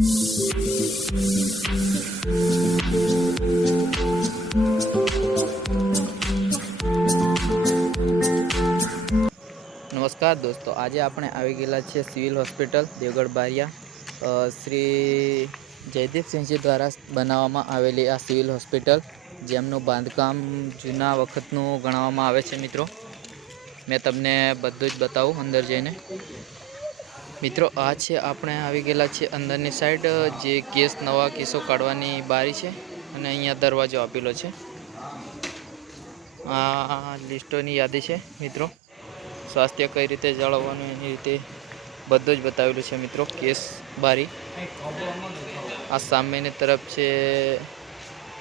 નમસ્કાર દોસ્તો, આજે આપણે આવી ગયેલા છીએ સિવિલ હોસ્પિટલ, દેવગઢ બારિયા. શ્રી જયદીપસિંહજી દ્વારા બનાવવામાં આવેલી આ સિવિલ હોસ્પિટલ, જેમનું બાંધકામ જૂના વખતનું ગણવામાં આવે છે મિત્રો. મેં તમને બધું જ બતાવું અંદર જઈને. મિત્રો, આ છે આપણે આવી ગયેલા છીએ અંદરની સાઈડ જે કેસ, નવા કેસો કાઢવાની બારી છે અને અહીંયા દરવાજો આપેલો છે. આ લિસ્ટોની યાદી છે, મિત્રો. સ્વાસ્થ્ય કઈ રીતે જાળવવાનું એની રીતે બધું જ બતાવેલું છે, મિત્રો, કેસ, બારી. આ સામેની તરફ છે,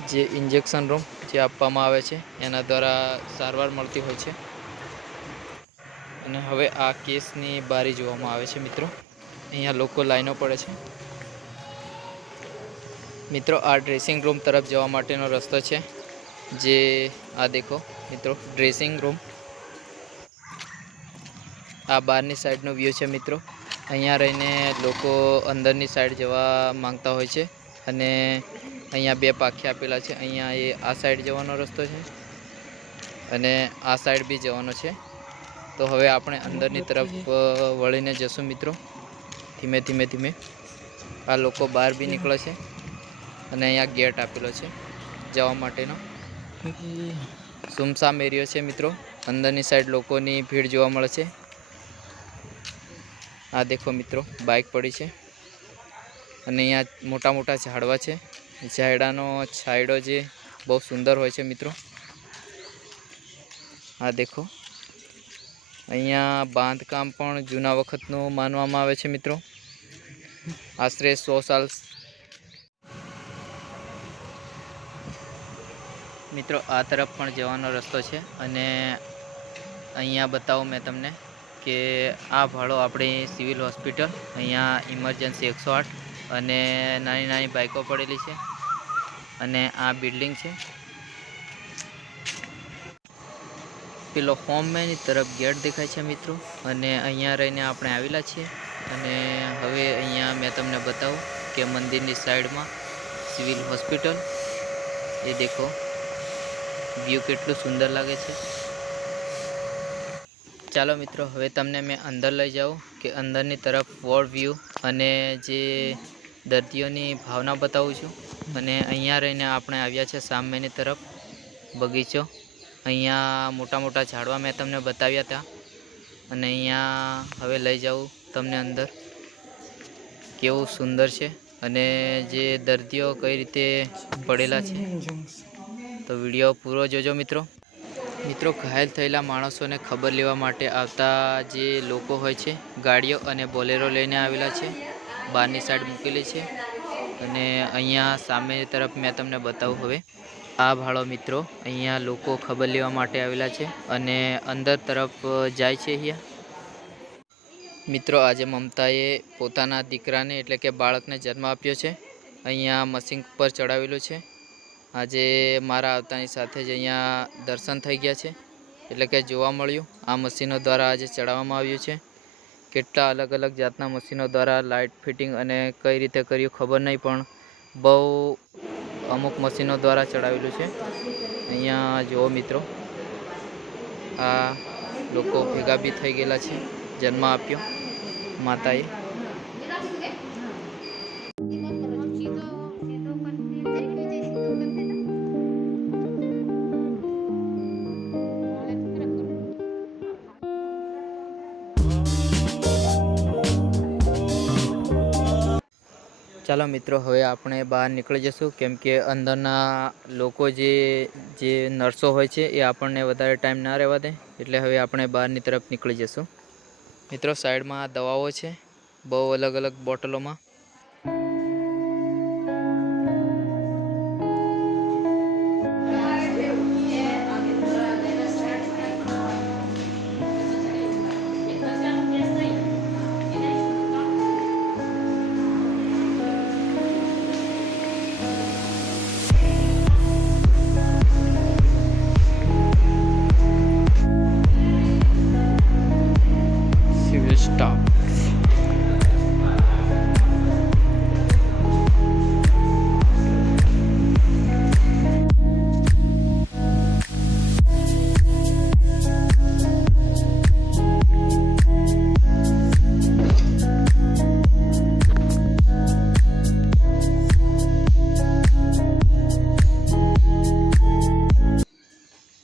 જે ઇન્જેક્શન રૂમ જે આપવામાં આવે છે, એના દ્વારા સારવાર મળતી હોય છે. અને હવે આ કેસની બારી જોવામાં આવે છે, મિત્રો. અહીંયા લોકો લાઈનો પડે છે. મિત્રો, આ ડ્રેસિંગ રૂમ તરફ જવા માટેનો રસ્તો છે. જે, આ દેખો, મિત્રો, ડ્રેસિંગ રૂમ. આ બહારની સાઈડનો વ્યૂ છે, મિત્રો. અહીંયા રહીને લોકો અંદરની સાઈડ જવા માંગતા હોય છે. અને અહીંયા બે પાખી આપેલા છે. અહીંયા એ આ સાઈડ જવાનો રસ્તો છે. અને આ સાઈડ બી જવાનો છે. તો હવે આપણે અંદરની તરફ વળીને જશું મિત્રો. ધીમે ધીમે ધીમે. આ લોકો બહાર બી નીકળે છે અને અહીંયા ગેટ આપેલો છે જવા માટેનો. સુમસામ એરિયો છે મિત્રો. અંદરની સાઈડ લોકોની ભીડ જોવા મળે છે. આ દેખો મિત્રો બાઇક પડી છે અને અહીંયા મોટા મોટા ઝાડવા છે. ઝાડાનો છાંયડો જે બહુ સુંદર હોય છે મિત્રો. આ દેખો. અહીંયા બાંધકામ પણ જૂના વખતનું માનવામાં આવે છે, મિત્રો. આશરે સો સાલ મિત્રો, આ તરફ પણ જવાનો રસ્તો છે અને અહીંયા બતાવું મેં તમને કે આ ભાડો આપણી સિવિલ હોસ્પિટલ, અહીંયા ઇમરજન્સી એકસો આઠ અને નાની નાની બાઇકો પડેલી છે અને આ બિલ્ડિંગ છે. પેલો હોમમેની તરફ ગેટ દેખાય છે મિત્રો. અને અહીંયા રહીને આપણે આવેલા છીએ. અને હવે અહીંયા મેં તમને બતાવું કે મંદિરની સાઈડમાં સિવિલ હોસ્પિટલ. એ દેખો. વ્યૂ કેટલું સુંદર લાગે છે. ચાલો મિત્રો, હવે તમને મેં અંદર લઈ જાઉં કે અંદરની તરફ વોર્ડ વ્યૂ અને જે દર્દીઓની ભાવના બતાવું છું. અને અહીંયા રહીને આપણે આવ્યા છે સામેની તરફ બગીચો. અહીંયા મોટા મોટા ઝાડવા મેં તમને બતાવ્યા હતા અને અહીંયા હવે લઈ જાઉં તમને અંદર. કેવું સુંદર છે. અને જે દર્દીઓ કઈ રીતે પડેલા છે. તો વીડિયો પૂરો જોજો મિત્રો. મિત્રો ઘાયલ થયેલા માણસોને ખબર લેવા માટે આવતા જે લોકો હોય છે, ગાડીઓ અને બોલેરો લઈને આવેલા છે. બહારની સાઈડ મૂકેલી છે. અને અહીંયા સામે તરફ મેં તમને બતાવું હવે. આ ભાડો મિત્રો અહીંયા લોકો ખબર લેવા માટે આવેલા છે અને અંદર તરફ જાય છે અહીંયા. મિત્રો, આજે મમતાએ પોતાના દીકરાને એટલે કે બાળકને જન્મ આપ્યો છે. અહીંયા મશીન પર ચડાવેલું છે. આજે મારા આવતાની સાથે જ અહીંયા દર્શન થઈ ગયા છે. એટલે કે જોવા મળ્યું, આ મશીનો દ્વારા આજે ચડાવવામાં આવ્યું છે. કેટલા અલગ અલગ જાતના મશીનો દ્વારા લાઇટ ફિટિંગ અને કઈ રીતે કર્યું ખબર નહીં, પણ બહુ અમુક મશીનો દ્વારા ચડાવેલું છે. અહીંયા જુઓ મિત્રો, આ લોકો ભેગા બી થઈ ગયેલા છે. જન્મ આપ્યો માતાએ. ચાલો મિત્રો, હવે આપણે બહાર નીકળી જશું કેમ કે અંદરના લોકો જે જે નર્સો હોય છે, એ આપણને વધારે ટાઈમ ના રહેવા દે. એટલે હવે આપણે બહારની તરફ નીકળી જશું મિત્રો, સાઈડમાં દવાઓ છે, બહુ અલગ અલગ બોટલોમાં.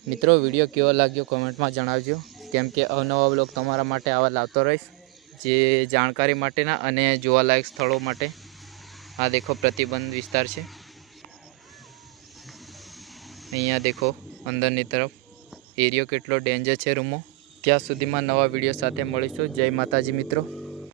મિત્રો, વીડિયો કેવો લાગ્યો કોમેન્ટમાં જણાવજો. કેમ કે અવનવા બ્લોગ તમારા માટે આવા લાવતો રહીશ, જે જાણકારી માટેના અને જોવાલાયક સ્થળો માટે. આ દેખો, પ્રતિબંધ વિસ્તાર છે. અહીંયા દેખો, અંદરની તરફ. એરિયો કેટલો ડેન્જર છે રૂમો. ત્યાં સુધીમાં નવા વીડિયો સાથે મળીશું. જય માતાજી મિત્રો.